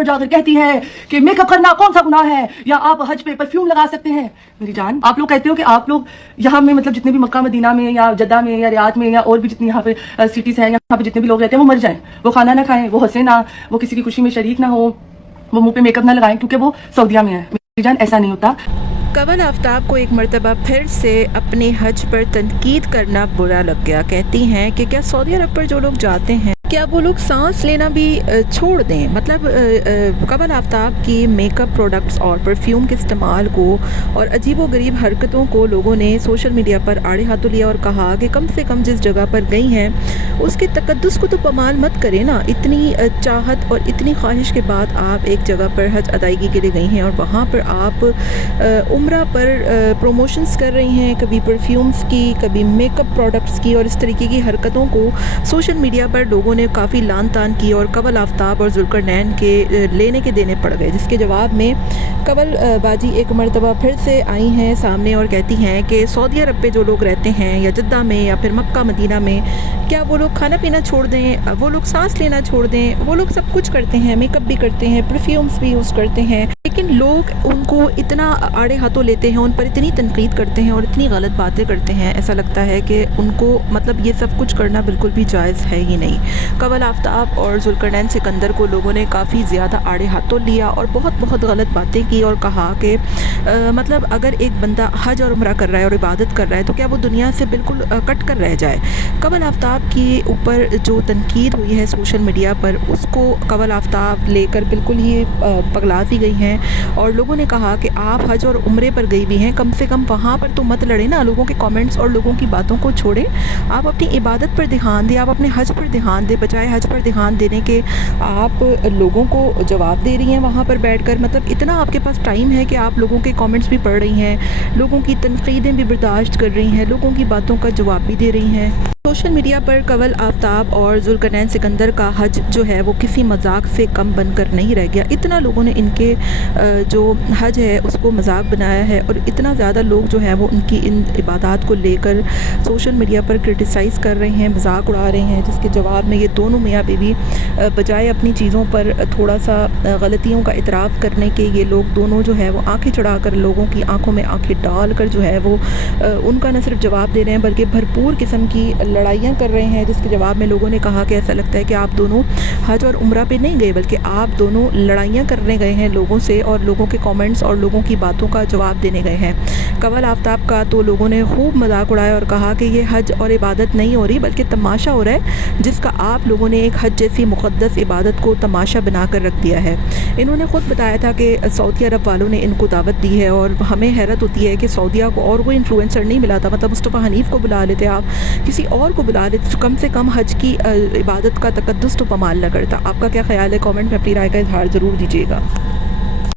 پر جا کر کہتی ہے کہ میک اپ کرنا کون سا گناہ ہے, یا آپ حج پہ پرفیوم لگا سکتے ہیں. میری جان, آپ لوگ کہتے ہو کہ آپ لوگ یہاں میں مطلب جتنے بھی مکہ مدینہ میں یا جدہ میں یا ریاض میں یا اور بھی جتنی یہاں پہ سٹیز ہیں, یہاں پہ جتنے بھی لوگ رہتے ہیں وہ مر جائیں, وہ کھانا نہ کھائیں, وہ ہنسیں نہ, وہ کسی کی خوشی میں شریک نہ ہو, وہ منہ پہ میک اپ نہ لگائیں کیونکہ وہ سعودیہ میں ہے. میری جان, ایسا نہیں ہوتا. کنول آفتاب کو ایک مرتبہ پھر سے اپنے حج پر تنقید کرنا برا لگ گیا. کہتی ہیں کہ کیا سعودی عرب پر جو لوگ جاتے ہیں کیا وہ لوگ سانس لینا بھی چھوڑ دیں. مطلب کنول آفتاب کی میک اپ پروڈکٹس اور پرفیوم کے استعمال کو اور عجیب و غریب حرکتوں کو لوگوں نے سوشل میڈیا پر آڑے ہاتھوں لیا اور کہا کہ کم سے کم جس جگہ پر گئی ہیں اس کے تقدس کو تو پامال مت کرے نا. اتنی چاہت اور اتنی خواہش کے بعد آپ ایک جگہ پر حج ادائیگی کے لیے گئی ہیں اور وہاں پر آپ عمرہ پر پروموشنز کر رہی ہیں, کبھی پرفیومز کی, کبھی میک اپ پروڈکٹس کی, اور اس طریقے کی حرکتوں کو سوشل میڈیا پر لوگوں نے کافی لان تان کی اور کنول آفتاب اور ذوالقرنین کے لینے کے دینے پڑ گئے. جس کے جواب میں کنول باجی ایک مرتبہ پھر سے آئی ہیں سامنے اور کہتی ہیں کہ سعودی عرب پہ جو لوگ رہتے ہیں یا جدہ میں یا پھر مکہ مدینہ میں, کیا وہ لوگ کھانا پینا چھوڑ دیں, وہ لوگ سانس لینا چھوڑ دیں. وہ لوگ سب کچھ کرتے ہیں, میک اپ بھی کرتے ہیں, پرفیومز بھی یوز کرتے ہیں, لیکن لوگ ان کو اتنا آڑے ہاتھوں لیتے ہیں, ان پر اتنی تنقید کرتے ہیں اور اتنی غلط باتیں کرتے ہیں, ایسا لگتا ہے کہ ان کو مطلب یہ سب کچھ کرنا بالکل بھی جائز ہے ہی نہیں. کنول آفتاب اور ذوالقرنین سکندر کو لوگوں نے کافی زیادہ آڑے ہاتھوں لیا اور بہت بہت غلط باتیں کی اور کہا کہ مطلب اگر ایک بندہ حج اور عمرہ کر رہا ہے اور عبادت کر رہا ہے تو کیا وہ دنیا سے بالکل کٹ کر رہ جائے. کنول آفتاب کی اوپر جو تنقید ہوئی ہے سوشل میڈیا پر, اس کو کنول آفتاب لے کر بالکل ہی پگلا سی گئی ہیں اور لوگوں نے کہا کہ آپ حج اور عمرے پر گئی بھی ہیں, کم سے کم وہاں پر تو مت لڑیں نا, لوگوں کے کامنٹس اور لوگوں کی باتوں کو چھوڑیں, آپ اپنی عبادت پر دھیان دیں, آپ اپنے حج پر دھیان دیں, بجائے حج پر دھیان دینے کے آپ لوگوں کو جواب دے رہی ہیں وہاں پر بیٹھ کر. مطلب اتنا آپ کے پاس ٹائم ہے کہ آپ لوگوں کے کامنٹس بھی پڑھ رہی ہیں, لوگوں کی تنقیدیں بھی برداشت کر رہی ہیں, لوگوں کی باتوں کا جواب بھی دے رہی ہیں. سوشل میڈیا پر کنول آفتاب اور ذوالقرنین سکندر کا حج جو ہے وہ کسی مذاق سے کم بن کر نہیں رہ گیا. اتنا لوگوں نے ان کے جو حج ہے اس کو مذاق بنایا ہے اور اتنا زیادہ لوگ جو ہے وہ ان کی ان عبادات کو لے کر سوشل میڈیا پر کرٹیسائز کر رہے ہیں, مذاق اڑا رہے ہیں. جس کے جواب میں یہ دونوں میاں بیوی بجائے اپنی چیزوں پر تھوڑا سا غلطیوں کا اعتراف کرنے کے, یہ لوگ دونوں جو ہے وہ آنکھیں چڑھا کر لوگوں کی آنکھوں میں آنکھیں ڈال کر جو ہے وہ ان کا نہ صرف جواب دے رہے ہیں بلکہ بھرپور قسم کی لڑائیاں کر رہے ہیں. جس کے جواب میں لوگوں نے کہا کہ ایسا لگتا ہے کہ آپ دونوں حج اور عمرہ پہ نہیں گئے بلکہ آپ دونوں لڑائیاں کرنے گئے ہیں لوگوں سے اور لوگوں کے کامنٹس اور لوگوں کی باتوں کا جواب دینے گئے ہیں. کنول آفتاب کا تو لوگوں نے خوب مذاق اڑایا اور کہا کہ یہ حج اور عبادت نہیں ہو رہی بلکہ تماشا ہو رہا ہے, جس کا آپ لوگوں نے ایک حج جیسی مقدس عبادت کو تماشا بنا کر رکھ دیا ہے. انہوں نے خود بتایا تھا کہ سعودی عرب والوں نے ان کو دعوت دی ہے اور ہمیں حیرت ہوتی ہے کہ سعودیہ کو اور کوئی انفلوئنسر نہیں ملا تھا, مطلب مصطفیٰ حنیف کو بلا لیتے, آپ کسی اور کو بلا لیتے, کم سے کم حج کی عبادت کا تقدس تو پامال نہ کرتا. آپ کا کیا خیال ہے؟ کامنٹ میں اپنی رائے کا اظہار ضرور دیجیے گا.